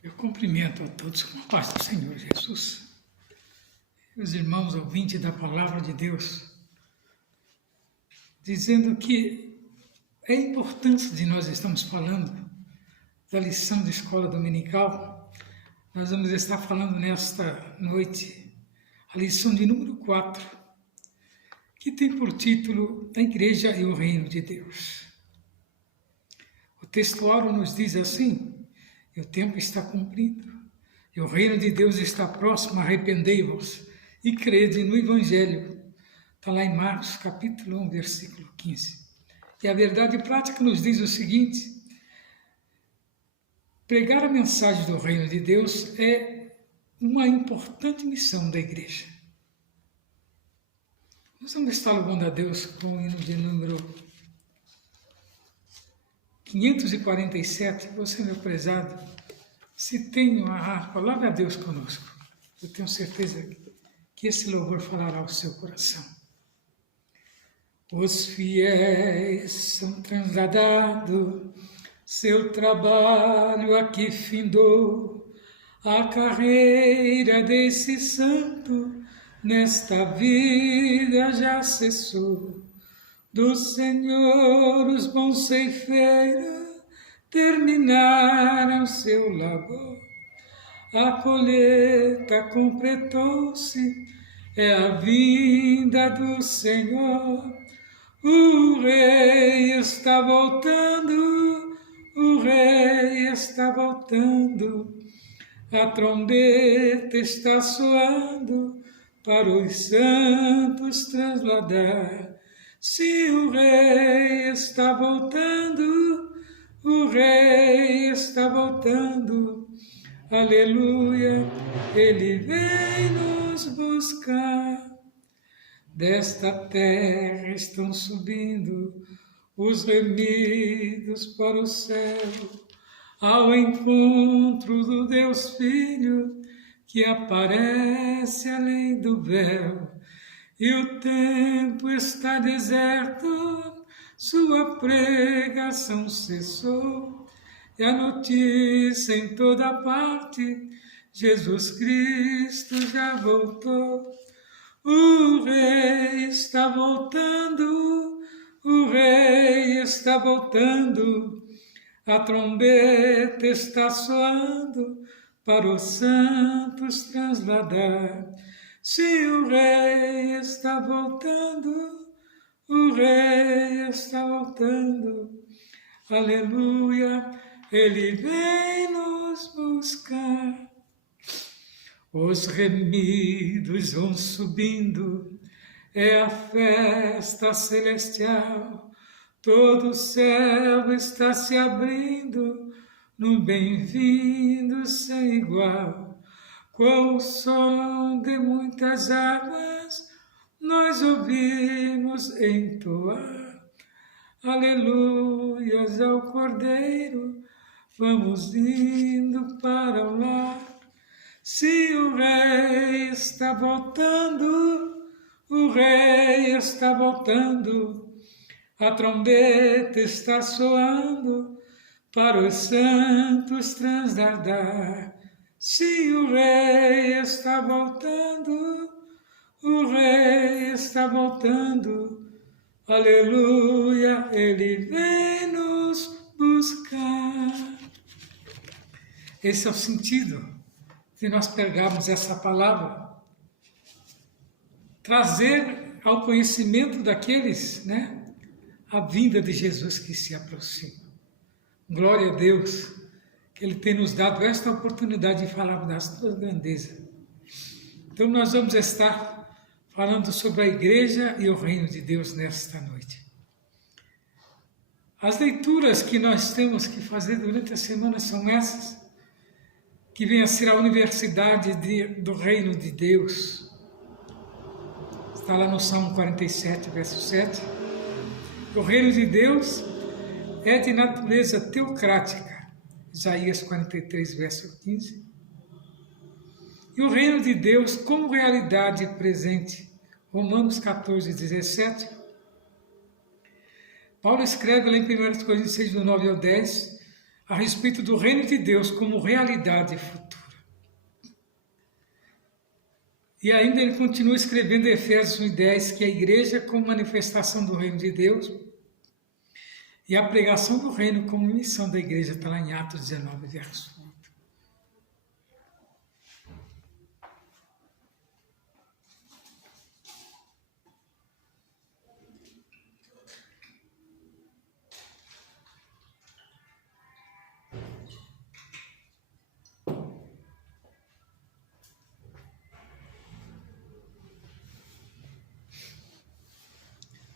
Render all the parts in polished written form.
Eu cumprimento a todos com a paz do Senhor Jesus. Meus irmãos ouvintes da Palavra de Deus, dizendo que é a importância de nós estamos falando da lição de escola dominical. Nós vamos estar falando nesta noite a lição de número 4, que tem por título A Igreja e o Reino de Deus. O textuário nos diz assim: e o tempo está cumprido, e o reino de Deus está próximo, arrependei-vos e crede no Evangelho. Está lá em Marcos, capítulo 1, versículo 15. E a verdade prática nos diz o seguinte: pregar a mensagem do reino de Deus é uma importante missão da igreja. Nós vamos estar louvando a Deus com o hino de número 547, você, meu prezado, se tem uma harpa, louve a Deus conosco. Eu tenho certeza que esse louvor falará ao seu coração. Os fiéis são trasladados, seu trabalho aqui findou, a carreira desse santo nesta vida já cessou. Do Senhor os bons ceifeiros terminaram seu labor. A colheita completou-se, é a vinda do Senhor. O Rei está voltando, o Rei está voltando. A trombeta está soando para os santos transladar. Se o Rei está voltando, o Rei está voltando, aleluia, Ele vem nos buscar. Desta terra estão subindo os remidos para o céu, ao encontro do Deus Filho, que aparece além do véu. E o tempo está deserto, sua pregação cessou, e a notícia em toda parte, Jesus Cristo já voltou. O Rei está voltando, o Rei está voltando, a trombeta está soando para os santos transladar. Se o Rei está voltando, o Rei está voltando, aleluia, Ele vem nos buscar. Os remidos vão subindo, é a festa celestial, todo o céu está se abrindo, num bem-vindo sem igual. Com o som de muitas águas, nós ouvimos entoar. Aleluias ao Cordeiro, vamos indo para o lar. Se o Rei está voltando, o Rei está voltando, a trombeta está soando para os santos transladar. Se o Rei está voltando, o Rei está voltando, aleluia, Ele vem nos buscar. Esse é o sentido de nós pegarmos essa palavra, trazer ao conhecimento daqueles, a vinda de Jesus que se aproxima. Glória a Deus, que Ele tem nos dado esta oportunidade de falar das suas grandezas. Então nós vamos estar falando sobre a igreja e o reino de Deus nesta noite. As leituras que nós temos que fazer durante a semana são essas, que vem a ser a universidade do reino de Deus. Está lá no Salmo 47, verso 7. O reino de Deus é de natureza teocrática. Isaías 43, verso 15. E o reino de Deus como realidade presente. Romanos 14, 17. Paulo escreve lá em 1 Coríntios 6, do 9 ao 10, a respeito do reino de Deus como realidade futura. E ainda ele continua escrevendo em Efésios 1:10 que a igreja como manifestação do reino de Deus e a pregação do reino como missão da igreja, está lá em Atos 19, verso 8.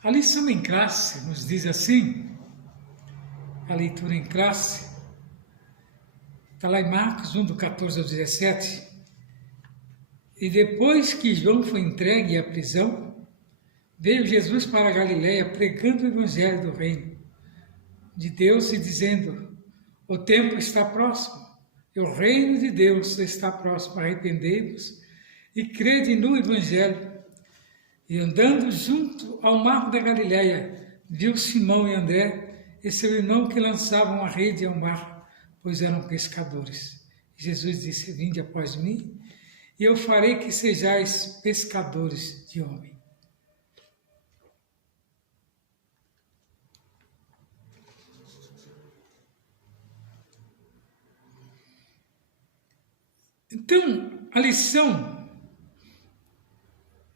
A lição em classe nos diz assim, a leitura em classe, está lá em Marcos 1, do 14 ao 17. E depois que João foi entregue à prisão, veio Jesus para a Galiléia pregando o evangelho do reino de Deus e dizendo: o tempo está próximo, e o reino de Deus está próximo, arrependei-vos e crede no evangelho. E andando junto ao mar da Galiléia, viu Simão e André e seu irmão que lançavam a rede ao mar, pois eram pescadores. E Jesus disse: vinde após mim, e eu farei que sejais pescadores de homem. Então, a lição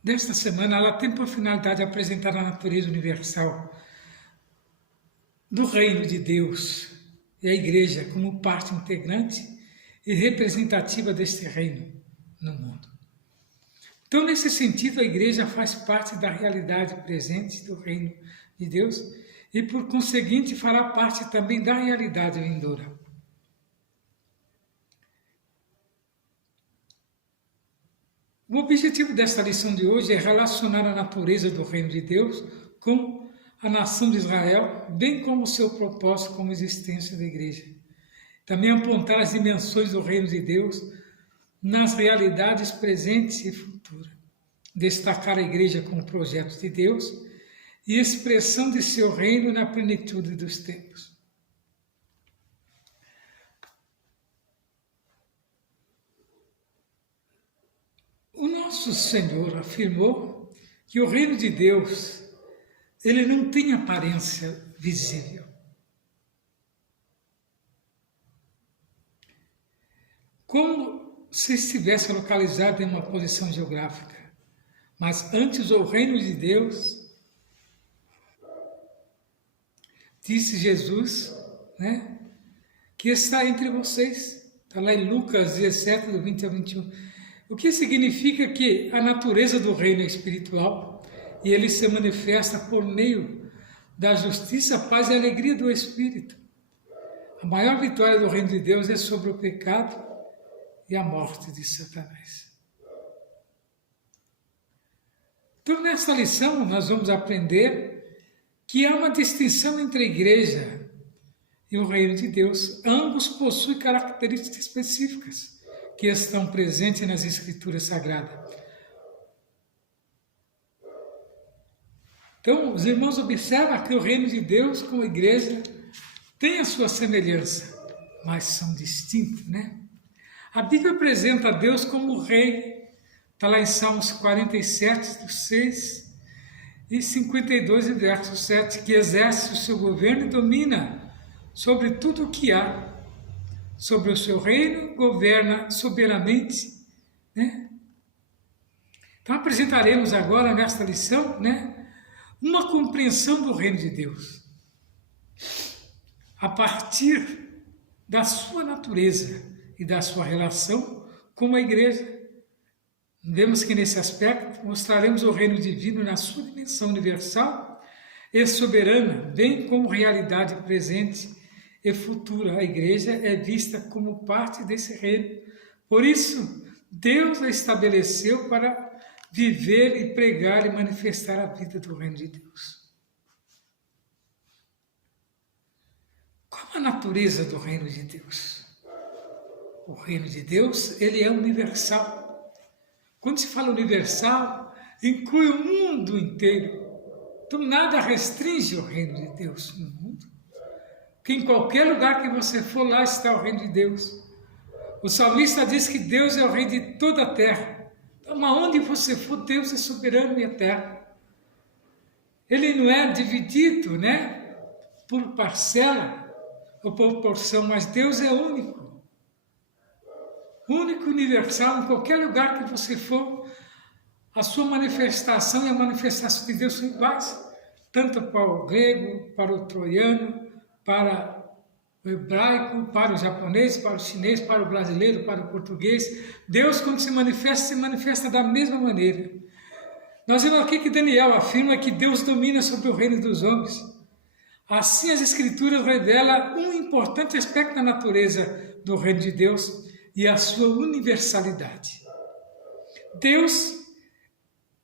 desta semana, ela tem por finalidade apresentar a natureza universal do reino de Deus e a igreja como parte integrante e representativa deste reino no mundo. Então, nesse sentido, a igreja faz parte da realidade presente do reino de Deus e, por conseguinte, fará parte também da realidade vindoura. O objetivo desta lição de hoje é relacionar a natureza do reino de Deus com a nação de Israel, bem como o seu propósito como existência da igreja. Também apontar as dimensões do reino de Deus nas realidades presentes e futuras. Destacar a igreja como projeto de Deus e expressão de seu reino na plenitude dos tempos. O nosso Senhor afirmou que o reino de Deus, ele não tem aparência visível. Como se estivesse localizado em uma posição geográfica. Mas antes o reino de Deus, disse Jesus, que está entre vocês. Está lá em Lucas 17, do 20 ao 21. O que significa que a natureza do reino é espiritual e ele se manifesta por meio da justiça, paz e alegria do Espírito. A maior vitória do reino de Deus é sobre o pecado e a morte de Satanás. Então, nessa lição, nós vamos aprender que há uma distinção entre a igreja e o reino de Deus. Ambos possuem características específicas que estão presentes nas Escrituras Sagradas. Então, os irmãos observam que o reino de Deus com a igreja tem a sua semelhança, mas são distintos, A Bíblia apresenta a Deus como rei. Está lá em Salmos 47, do 6 e 52, verso 7, que exerce o seu governo e domina sobre tudo o que há. Sobre o seu reino, governa soberanamente, Então apresentaremos agora nesta lição, uma compreensão do reino de Deus, a partir da sua natureza e da sua relação com a igreja. Vemos que nesse aspecto mostraremos o reino divino na sua dimensão universal e soberana, bem como realidade presente e futura. A igreja é vista como parte desse reino. Por isso, Deus a estabeleceu para viver e pregar e manifestar a vida do reino de Deus. Qual a natureza do reino de Deus? O reino de Deus, ele é universal. Quando se fala universal, inclui o mundo inteiro. Então, nada restringe o reino de Deus no mundo. que em qualquer lugar que você for, lá está o reino de Deus. O salmista diz que Deus é o rei de toda a terra. Então, aonde você for, Deus é soberano e eterno. Ele não é dividido, né, por parcela ou por porção, mas Deus é único. Único, universal, em qualquer lugar que você for, a sua manifestação e a manifestação de Deus são iguais. Tanto para o grego, para o troiano, para o hebraico, para o japonês, para o chinês, para o brasileiro, para o português. Deus, quando se manifesta da mesma maneira. Nós vemos aqui que Daniel afirma que Deus domina sobre o reino dos homens. Assim, as Escrituras revelam um importante aspecto da natureza do reino de Deus e a sua universalidade. Deus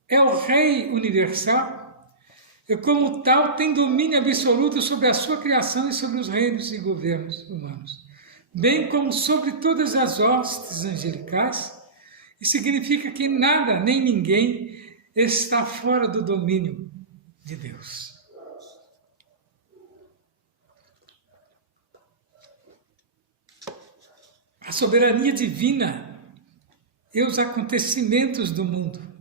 é o Rei universal e, como tal, tem domínio absoluto sobre a sua criação e sobre os reinos e governos humanos, bem como sobre todas as hostes angelicais. Isso significa que nada nem ninguém está fora do domínio de Deus. A soberania divina e os acontecimentos do mundo.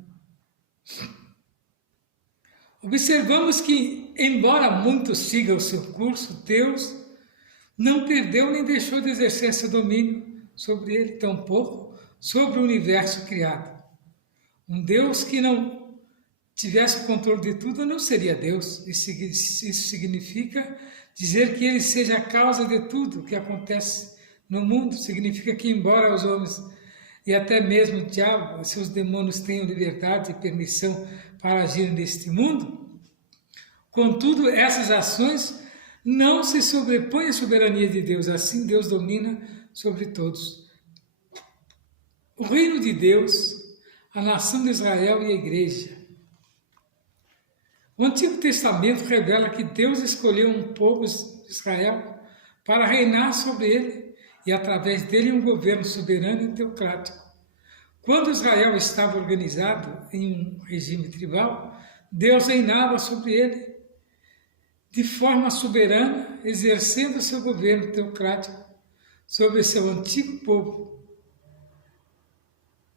Observamos que, embora muitos sigam o seu curso, Deus não perdeu nem deixou de exercer seu domínio sobre ele, tampouco sobre o universo criado. Um Deus que não tivesse o controle de tudo não seria Deus. Isso significa dizer que ele seja a causa de tudo o que acontece no mundo. Significa que, embora os homens e até mesmo o diabo, seus demônios, tenham liberdade e permissão para agir neste mundo, contudo, essas ações não se sobrepõem à soberania de Deus. Assim, Deus domina sobre todos. O reino de Deus, a nação de Israel e a igreja. O Antigo Testamento revela que Deus escolheu um povo de Israel para reinar sobre ele e através dele um governo soberano e teocrático. Quando Israel estava organizado em um regime tribal, Deus reinava sobre ele de forma soberana, exercendo seu governo teocrático sobre seu antigo povo.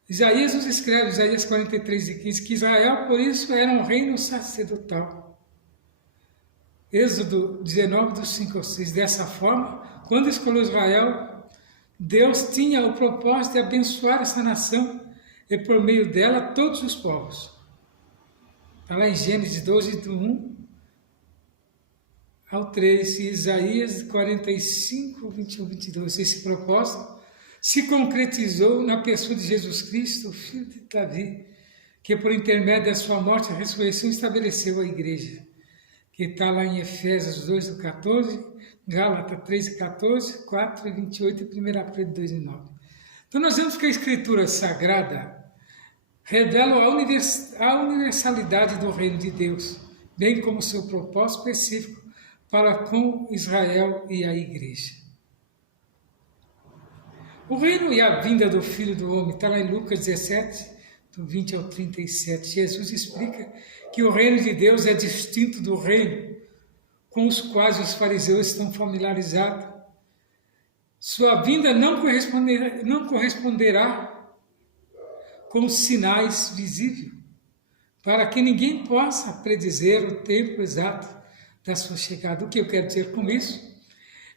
Isaías nos escreve, Isaías 43:15, que Israel, por isso, era um reino sacerdotal. Êxodo 19, dos 5 ao 6. Dessa forma, quando escolheu Israel, Deus tinha o propósito de abençoar essa nação e, por meio dela, todos os povos. Está lá em Gênesis 12, do 1 ao 3, e Isaías 45, 21, 22. Esse propósito se concretizou na pessoa de Jesus Cristo, filho de Davi, que por intermédio da sua morte e ressurreição estabeleceu a igreja, que está lá em Efésios 2, do 14, Gálatas 3, 14, 4, 28 e 1 Pedro 2, 9. Então nós vemos que a Escritura Sagrada revela a universalidade do reino de Deus, bem como seu propósito específico para com Israel e a igreja. O reino e a vinda do Filho do Homem está lá em Lucas 17, do 20 ao 37. Jesus explica que o reino de Deus é distinto do reino com os quais os fariseus estão familiarizados. Sua vinda não corresponderá com sinais visíveis, para que ninguém possa predizer o tempo exato da sua chegada. O que eu quero dizer com isso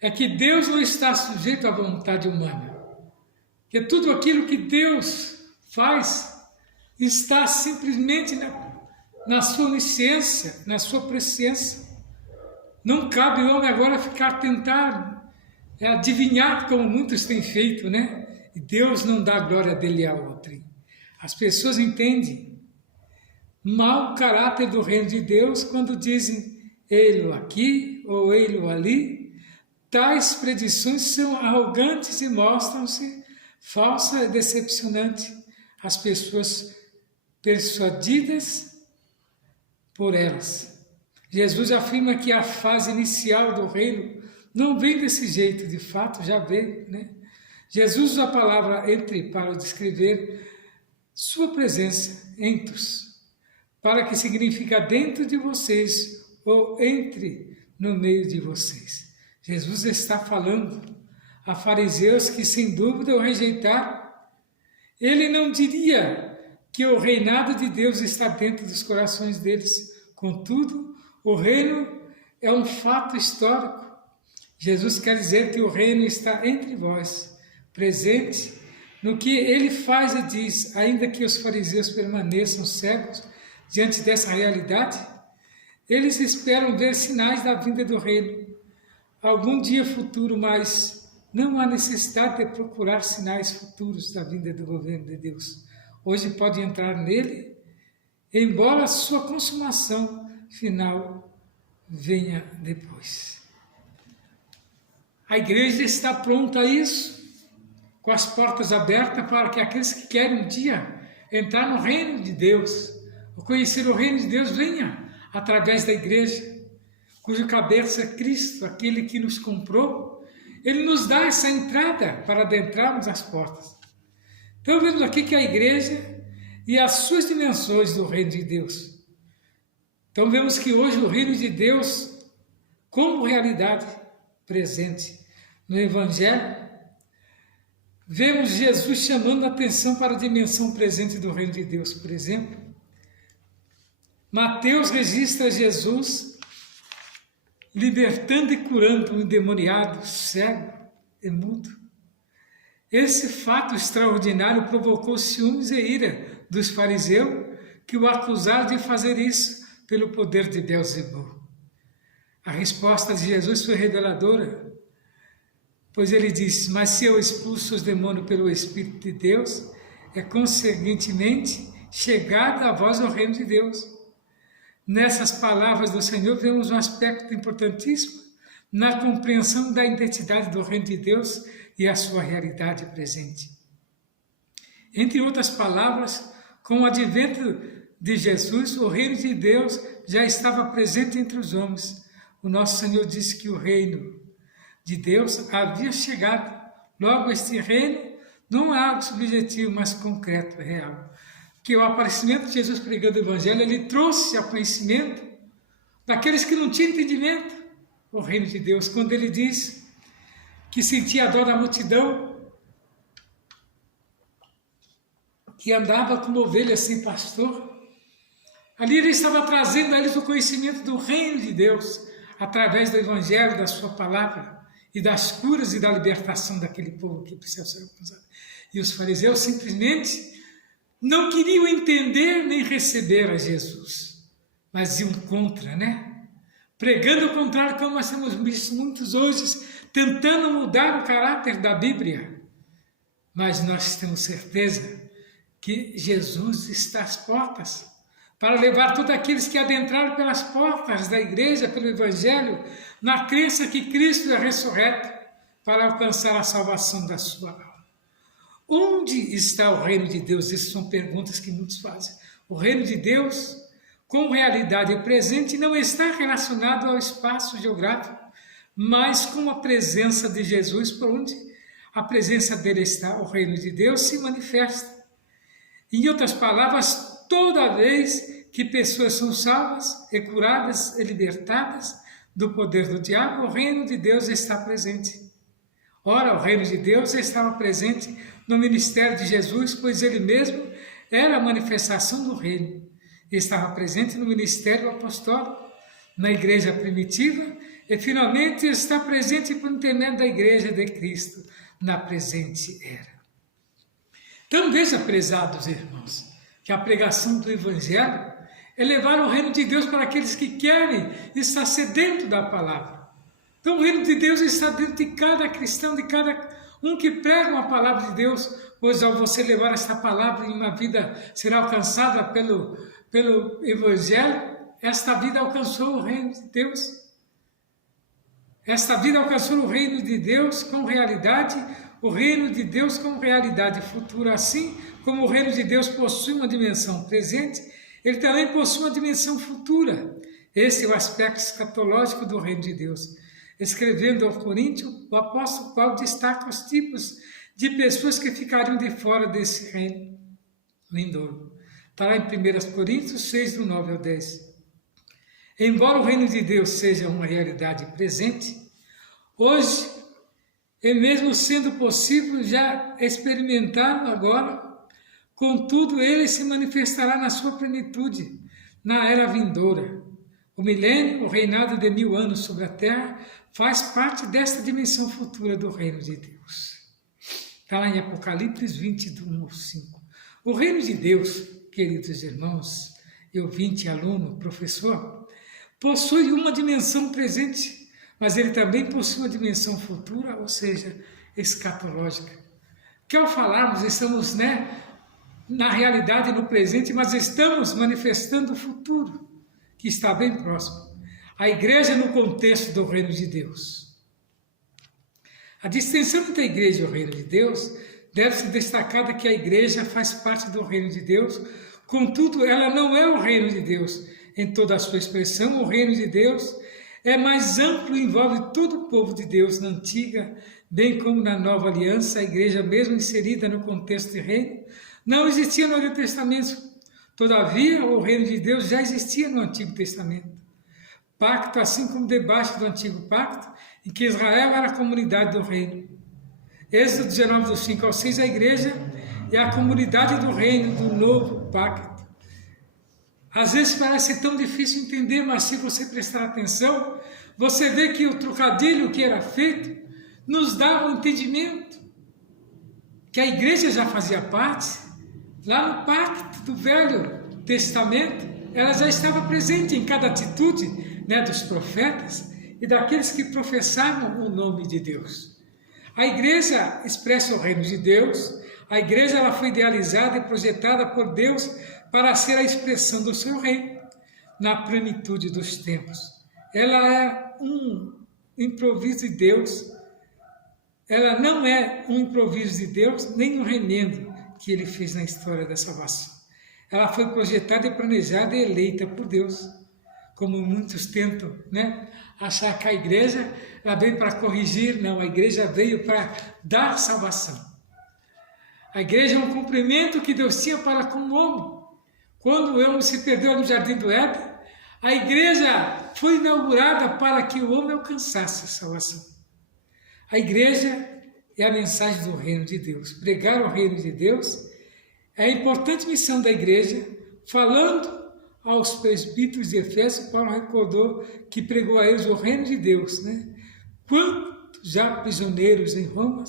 é que Deus não está sujeito à vontade humana, que tudo aquilo que Deus faz está simplesmente na sua onisciência, na sua presciência. Não cabe ao homem agora tentar adivinhar, como muitos têm feito, né? E Deus não dá a glória dele a outrem. As pessoas entendem mal o caráter do reino de Deus quando dizem ei-lo aqui ou ei-lo ali. Tais predições são arrogantes e mostram-se falsas e decepcionantes às pessoas persuadidas por elas. Jesus afirma que a fase inicial do reino não vem desse jeito, de fato já veio, né? Jesus usa a palavra entre para descrever sua presença, entos, para que significa dentro de vocês ou entre no meio de vocês. Jesus está falando a fariseus que sem dúvida o rejeitaram. Ele não diria que o reinado de Deus está dentro dos corações deles. Contudo, o reino é um fato histórico. Jesus quer dizer que o reino está entre vós, presente no que ele faz e diz, ainda que os fariseus permaneçam cegos diante dessa realidade, eles esperam ver sinais da vinda do reino algum dia futuro, mas não há necessidade de procurar sinais futuros da vinda do governo de Deus. Hoje pode entrar nele, embora a sua consumação final venha depois. A igreja está pronta a isso, com as portas abertas para que aqueles que querem um dia entrar no reino de Deus, ou conhecer o reino de Deus, venha através da igreja, cujo cabeça é Cristo, aquele que nos comprou. Ele nos dá essa entrada para adentrarmos as portas. Então vemos aqui que a igreja e as suas dimensões do reino de Deus. Então vemos que hoje o reino de Deus, como realidade presente no Evangelho, vemos Jesus chamando a atenção para a dimensão presente do reino de Deus. Por exemplo, Mateus registra Jesus libertando e curando um endemoniado, cego e mudo. Esse fato extraordinário provocou ciúmes e ira dos fariseus, que o acusaram de fazer isso pelo poder de Beelzebul. A resposta de Jesus foi reveladora, pois ele disse: mas se eu expulso os demônios pelo Espírito de Deus, é consequentemente chegado a vós o reino de Deus. Nessas palavras do Senhor vemos um aspecto importantíssimo na compreensão da identidade do reino de Deus e a sua realidade presente. Entre outras palavras, com o advento de Jesus, o reino de Deus já estava presente entre os homens. O nosso Senhor disse que o reino de Deus havia chegado. Logo, este reino não é algo subjetivo, mas concreto, real. Que o aparecimento de Jesus pregando o Evangelho, ele trouxe ao conhecimento daqueles que não tinham entendimento o reino de Deus. Quando ele diz que sentia a dor da multidão, que andava como ovelha sem pastor, ali ele estava trazendo a eles o conhecimento do reino de Deus, através do Evangelho, da sua palavra, e das curas e da libertação daquele povo que precisa ser alcançado. E os fariseus simplesmente não queriam entender nem receber a Jesus, mas iam contra, né? Pregando o contrário, como nós temos visto muitos hoje, tentando mudar o caráter da Bíblia. Mas nós temos certeza que Jesus está às portas, para levar todos aqueles que adentraram pelas portas da igreja, pelo Evangelho, na crença que Cristo é ressurreto, para alcançar a salvação da sua alma. Onde está o reino de Deus? Essas são perguntas que muitos fazem. O reino de Deus, com realidade presente, não está relacionado ao espaço geográfico, mas com a presença de Jesus, por onde a presença dele está, o reino de Deus se manifesta. Em outras palavras, toda vez que pessoas são salvas, e curadas e libertadas do poder do diabo, o reino de Deus está presente. Ora, o reino de Deus estava presente no ministério de Jesus, pois ele mesmo era a manifestação do reino. Estava presente no ministério apostólico, na igreja primitiva, e finalmente está presente por intermédio da igreja de Cristo, na presente era. Então veja, prezados irmãos, que a pregação do Evangelho é levar o reino de Deus para aqueles que querem estar sedento da palavra. Então o reino de Deus está dentro de cada cristão, de cada um que prega a palavra de Deus, pois ao você levar esta palavra em uma vida será alcançada pelo Evangelho, esta vida alcançou o reino de Deus. Esta vida alcançou o reino de Deus com realidade, o reino de Deus com realidade futura. Assim como o reino de Deus possui uma dimensão presente, ele também possui uma dimensão futura. Esse é o aspecto escatológico do reino de Deus. Escrevendo ao Coríntios, o apóstolo Paulo destaca os tipos de pessoas que ficariam de fora desse reino vindouro. Está lá em 1 Coríntios 6, do 9 ao 10. Embora o reino de Deus seja uma realidade presente, Hoje, e mesmo sendo possível já experimentá-lo agora, contudo ele se manifestará na sua plenitude, na era vindoura. O milênio, o reinado de 1000 anos sobre a terra, faz parte desta dimensão futura do reino de Deus. Está lá em Apocalipse 21:5. O reino de Deus, queridos irmãos, e ouvinte, aluno, professor, possui uma dimensão presente, mas ele também possui uma dimensão futura, ou seja, escatológica. Que ao falarmos, estamos, na realidade, no presente, mas estamos manifestando o futuro, que está bem próximo. A igreja no contexto do reino de Deus. A distinção entre a igreja e o reino de Deus deve ser destacada que a igreja faz parte do reino de Deus, contudo, ela não é o reino de Deus em toda a sua expressão. O reino de Deus é mais amplo e envolve todo o povo de Deus na antiga, bem como na nova aliança. A igreja, mesmo inserida no contexto de reino, não existia no Antigo Testamento. Todavia, o reino de Deus já existia no Antigo Testamento. Pacto, assim como debaixo do Antigo Pacto, em que Israel era a comunidade do reino. Êxodo 19:5-6, a igreja é a comunidade do reino do novo pacto. Às vezes parece tão difícil entender, mas se você prestar atenção, você vê que o trocadilho que era feito nos dá um entendimento. Que a igreja já fazia parte, lá no pacto do Velho Testamento, ela já estava presente em cada atitude, dos profetas e daqueles que professavam o nome de Deus. A igreja expressa o reino de Deus. A igreja ela foi idealizada e projetada por Deus para ser a expressão do seu reino na plenitude dos tempos. Ela é um improviso de Deus. Ela não é um improviso de Deus, nem um remendo que ele fez na história da salvação. Ela foi projetada e planejada e eleita por Deus. Como muitos tentam, achar que a igreja ela veio para corrigir. Não, a igreja veio para dar salvação. A igreja é um cumprimento que Deus tinha para com o homem. Quando o homem se perdeu no jardim do Éden, a igreja foi inaugurada para que o homem alcançasse a salvação. A igreja é a mensagem do reino de Deus. Pregar o reino de Deus é a importante missão da igreja. Falando aos presbíteros de Efésios, Paulo recordou que pregou a eles o reino de Deus. Quantos já prisioneiros em Roma,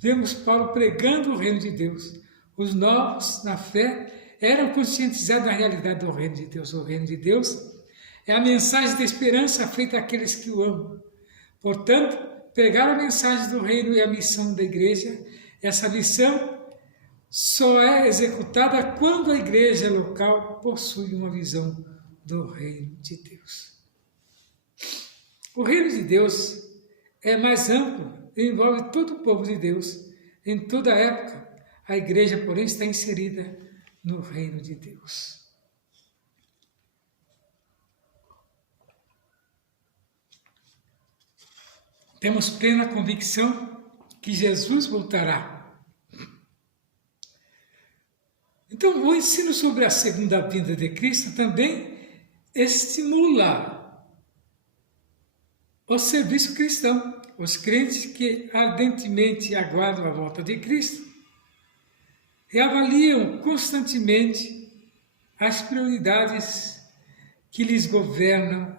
vemos Paulo pregando o reino de Deus. Os novos na fé eram conscientizados da realidade do reino de Deus. O reino de Deus é a mensagem da esperança feita àqueles que o amam. Portanto, pregar a mensagem do reino é a missão da igreja. Essa missão só é executada quando a igreja local possui uma visão do reino de Deus. O reino de Deus é mais amplo e envolve todo o povo de Deus. Em toda época, a igreja, porém, está inserida no reino de Deus. Temos plena convicção que Jesus voltará. Então, o ensino sobre a segunda vinda de Cristo também estimula o serviço cristão. Os crentes que ardentemente aguardam a volta de Cristo reavaliam constantemente as prioridades que lhes governam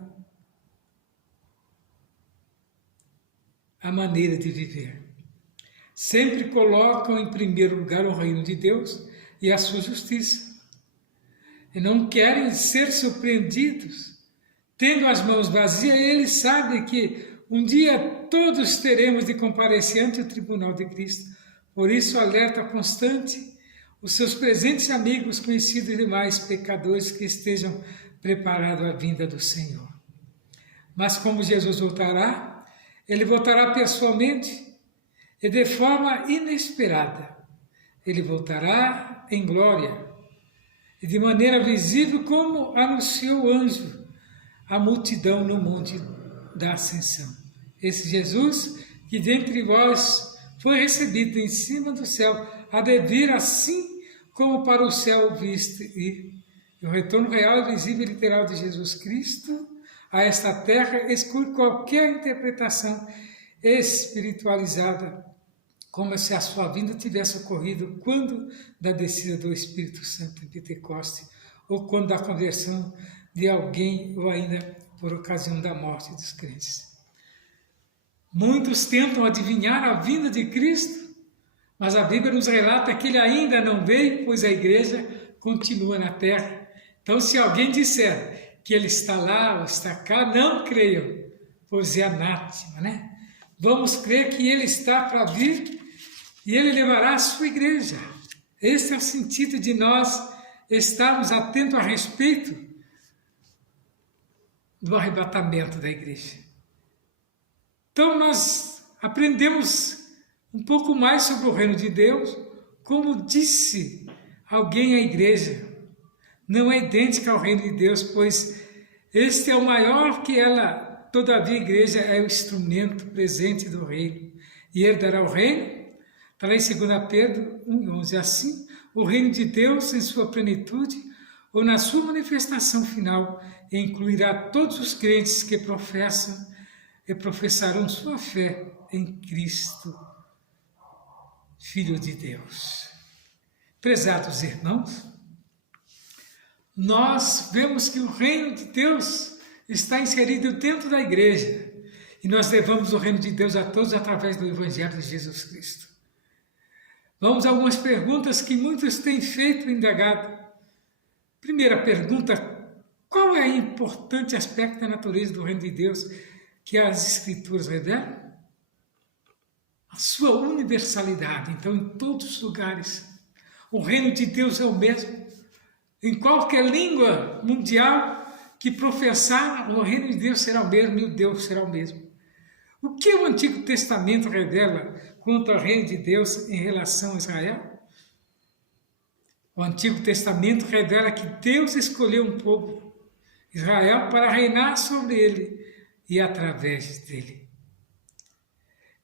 a maneira de viver. Sempre colocam em primeiro lugar o reino de Deus e a sua justiça. E não querem ser surpreendidos. Tendo as mãos vazias, eles sabem que um dia todos teremos de comparecer ante o tribunal de Cristo. Por isso, alerta constante os seus presentes amigos, conhecidos e demais pecadores que estejam preparados à vinda do Senhor. Mas como Jesus voltará, ele voltará pessoalmente e de forma inesperada. Ele voltará em glória e de maneira visível, como anunciou o anjo a multidão no monte da Ascensão. Esse Jesus que dentre vós foi recebido em cima do céu, há de vir assim como para o céu viste ir. E o retorno real, visível e literal de Jesus Cristo a esta terra exclui qualquer interpretação espiritualizada, como se a sua vinda tivesse ocorrido quando da descida do Espírito Santo em Pentecoste, ou quando da conversão de alguém, ou ainda por ocasião da morte dos crentes. Muitos tentam adivinhar a vinda de Cristo, mas a Bíblia nos relata que ele ainda não veio, pois a igreja continua na terra. Então, se alguém disser que ele está lá ou está cá, não creiam, pois é anátema, né? Vamos crer que ele está para vir e ele levará a sua igreja. Esse é o sentido de nós estarmos atentos a respeito do arrebatamento da igreja. Então nós aprendemos um pouco mais sobre o reino de Deus, como disse alguém à igreja. Não é idêntica ao reino de Deus, pois este é o maior que ela, todavia a igreja é o instrumento presente do reino. E herdará o reino, está lá em 2 Pedro 1,11. Assim, o reino de Deus em sua plenitude, ou na sua manifestação final, incluirá todos os crentes que professam e professarão sua fé em Cristo, Filho de Deus. Prezados irmãos, nós vemos que o reino de Deus está inserido dentro da igreja e nós levamos o reino de Deus a todos através do Evangelho de Jesus Cristo. Vamos a algumas perguntas que muitos têm feito e indagado. Primeira pergunta: qual é o importante aspecto da natureza do reino de Deus que as Escrituras revelam? A sua universalidade. Então, em todos os lugares, o reino de Deus é o mesmo. Em qualquer língua mundial que professar, o reino de Deus será o mesmo e o Deus será o mesmo. O que o Antigo Testamento revela quanto ao reino de Deus em relação a Israel? O Antigo Testamento revela que Deus escolheu um povo, Israel, para reinar sobre ele e através dele.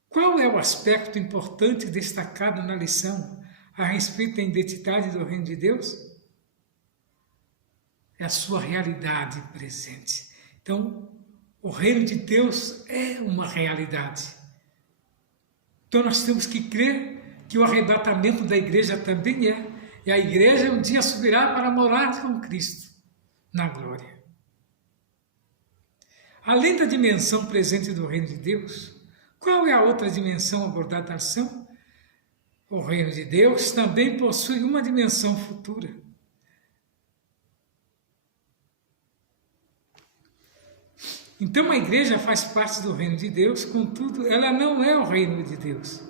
Qual é o aspecto importante destacado na lição a respeito da identidade do reino de Deus? É a sua realidade presente. Então, o reino de Deus é uma realidade. Então, nós temos que crer que o arrebatamento da igreja também é. E a igreja um dia subirá para morar com Cristo na glória. Além da dimensão presente do reino de Deus, qual é a outra dimensão abordada na lição? O reino de Deus também possui uma dimensão futura. Então a igreja faz parte do reino de Deus, contudo, ela não é o reino de Deus.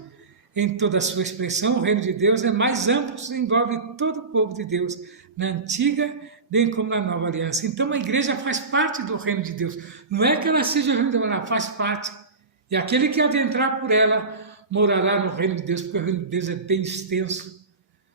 Em toda a sua expressão, o reino de Deus é mais amplo e envolve todo o povo de Deus, na antiga, bem como na nova aliança. Então a igreja faz parte do reino de Deus. Não é que ela seja o reino de Deus, ela faz parte. E aquele que adentrar por ela morará no reino de Deus, porque o reino de Deus é bem extenso.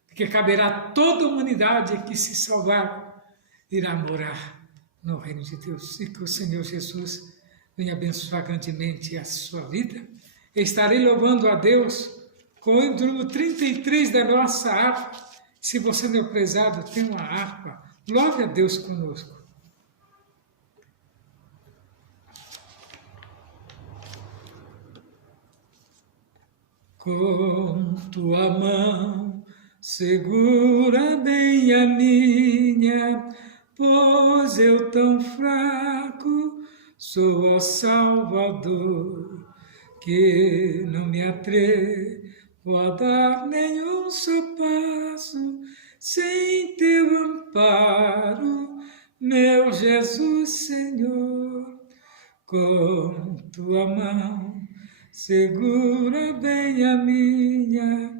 Porque caberá a toda a humanidade que se salvar, irá morar no reino de Deus. E que o Senhor Jesus venha abençoar grandemente a sua vida. Estarei louvando a Deus com o número 33 da nossa harpa. Se você, meu prezado, tem uma harpa, louve a Deus conosco. Com tua mão segura bem a minha, pois eu tão fraco sou, ó Salvador, que não me atrevo a dar nenhum só passo sem teu amparo, meu Jesus Senhor. Com tua mão segura bem a minha,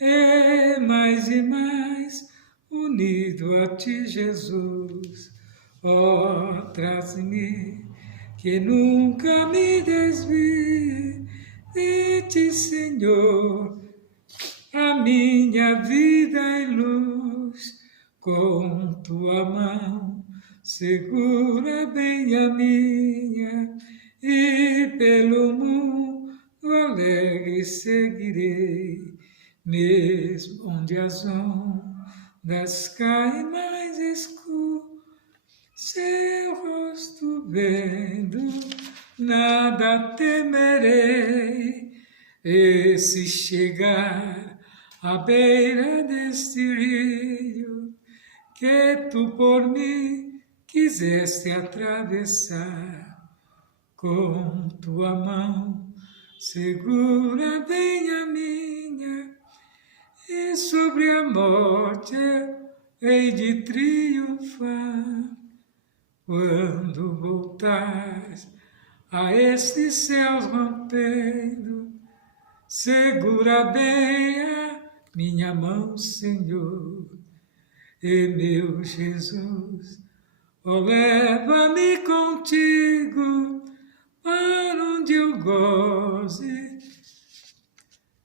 e mais unido a ti, Jesus. Ó, traz-me que nunca me desvie de ti, Senhor. A minha vida é luz, com tua mão segura bem a minha, e pelo mundo alegre seguirei, mesmo onde as ondas caem mais escuro, seu rosto vendo nada temerei, e se chegar à beira deste rio, que tu por mim quiseste atravessar, com tua mão segura bem a minha, e sobre a morte eu hei de triunfar. Quando voltares a estes céus rompendo, segura bem a minha mão, Senhor, e meu Jesus, leva-me contigo para onde eu goze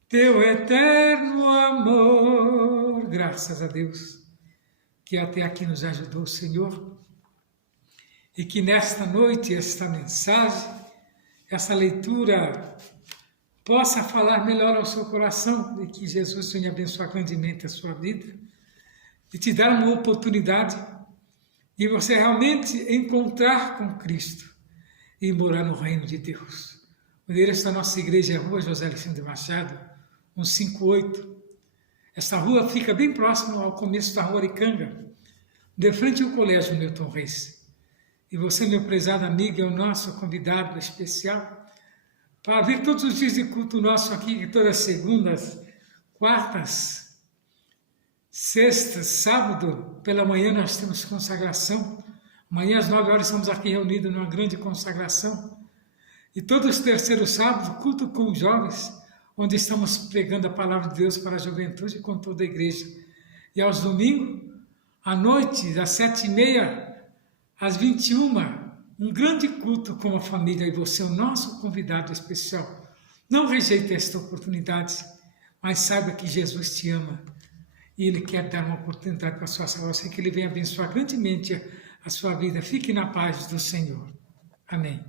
teu eterno amor. Graças a Deus que até aqui nos ajudou o Senhor, e que nesta noite esta mensagem, essa leitura possa falar melhor ao seu coração, e que Jesus venha abençoar grandemente a sua vida e te dar uma oportunidade de você realmente encontrar com Cristo e morar no reino de Deus. O endereço da nossa igreja é a Rua José Alexandre Machado, 158. Esta rua fica bem próximo ao começo da Rua Aricanga, de frente ao Colégio Newton Reis. E você, meu prezado amigo, é o nosso convidado especial para vir todos os dias de culto nosso aqui, todas as segundas, quartas, sextas, sábado, pela manhã nós temos consagração. Amanhã às 9 horas estamos aqui reunidos numa grande consagração. E todos os terceiros sábados, culto com os jovens, onde estamos pregando a palavra de Deus para a juventude com toda a igreja. E aos domingos, à noite, das 7h30 às 21, um grande culto com a família, e você é o nosso convidado especial. Não rejeite esta oportunidade, mas saiba que Jesus te ama e Ele quer dar uma oportunidade para a sua salvação, que Ele venha abençoar grandemente a sua vida. Fique na paz do Senhor. Amém.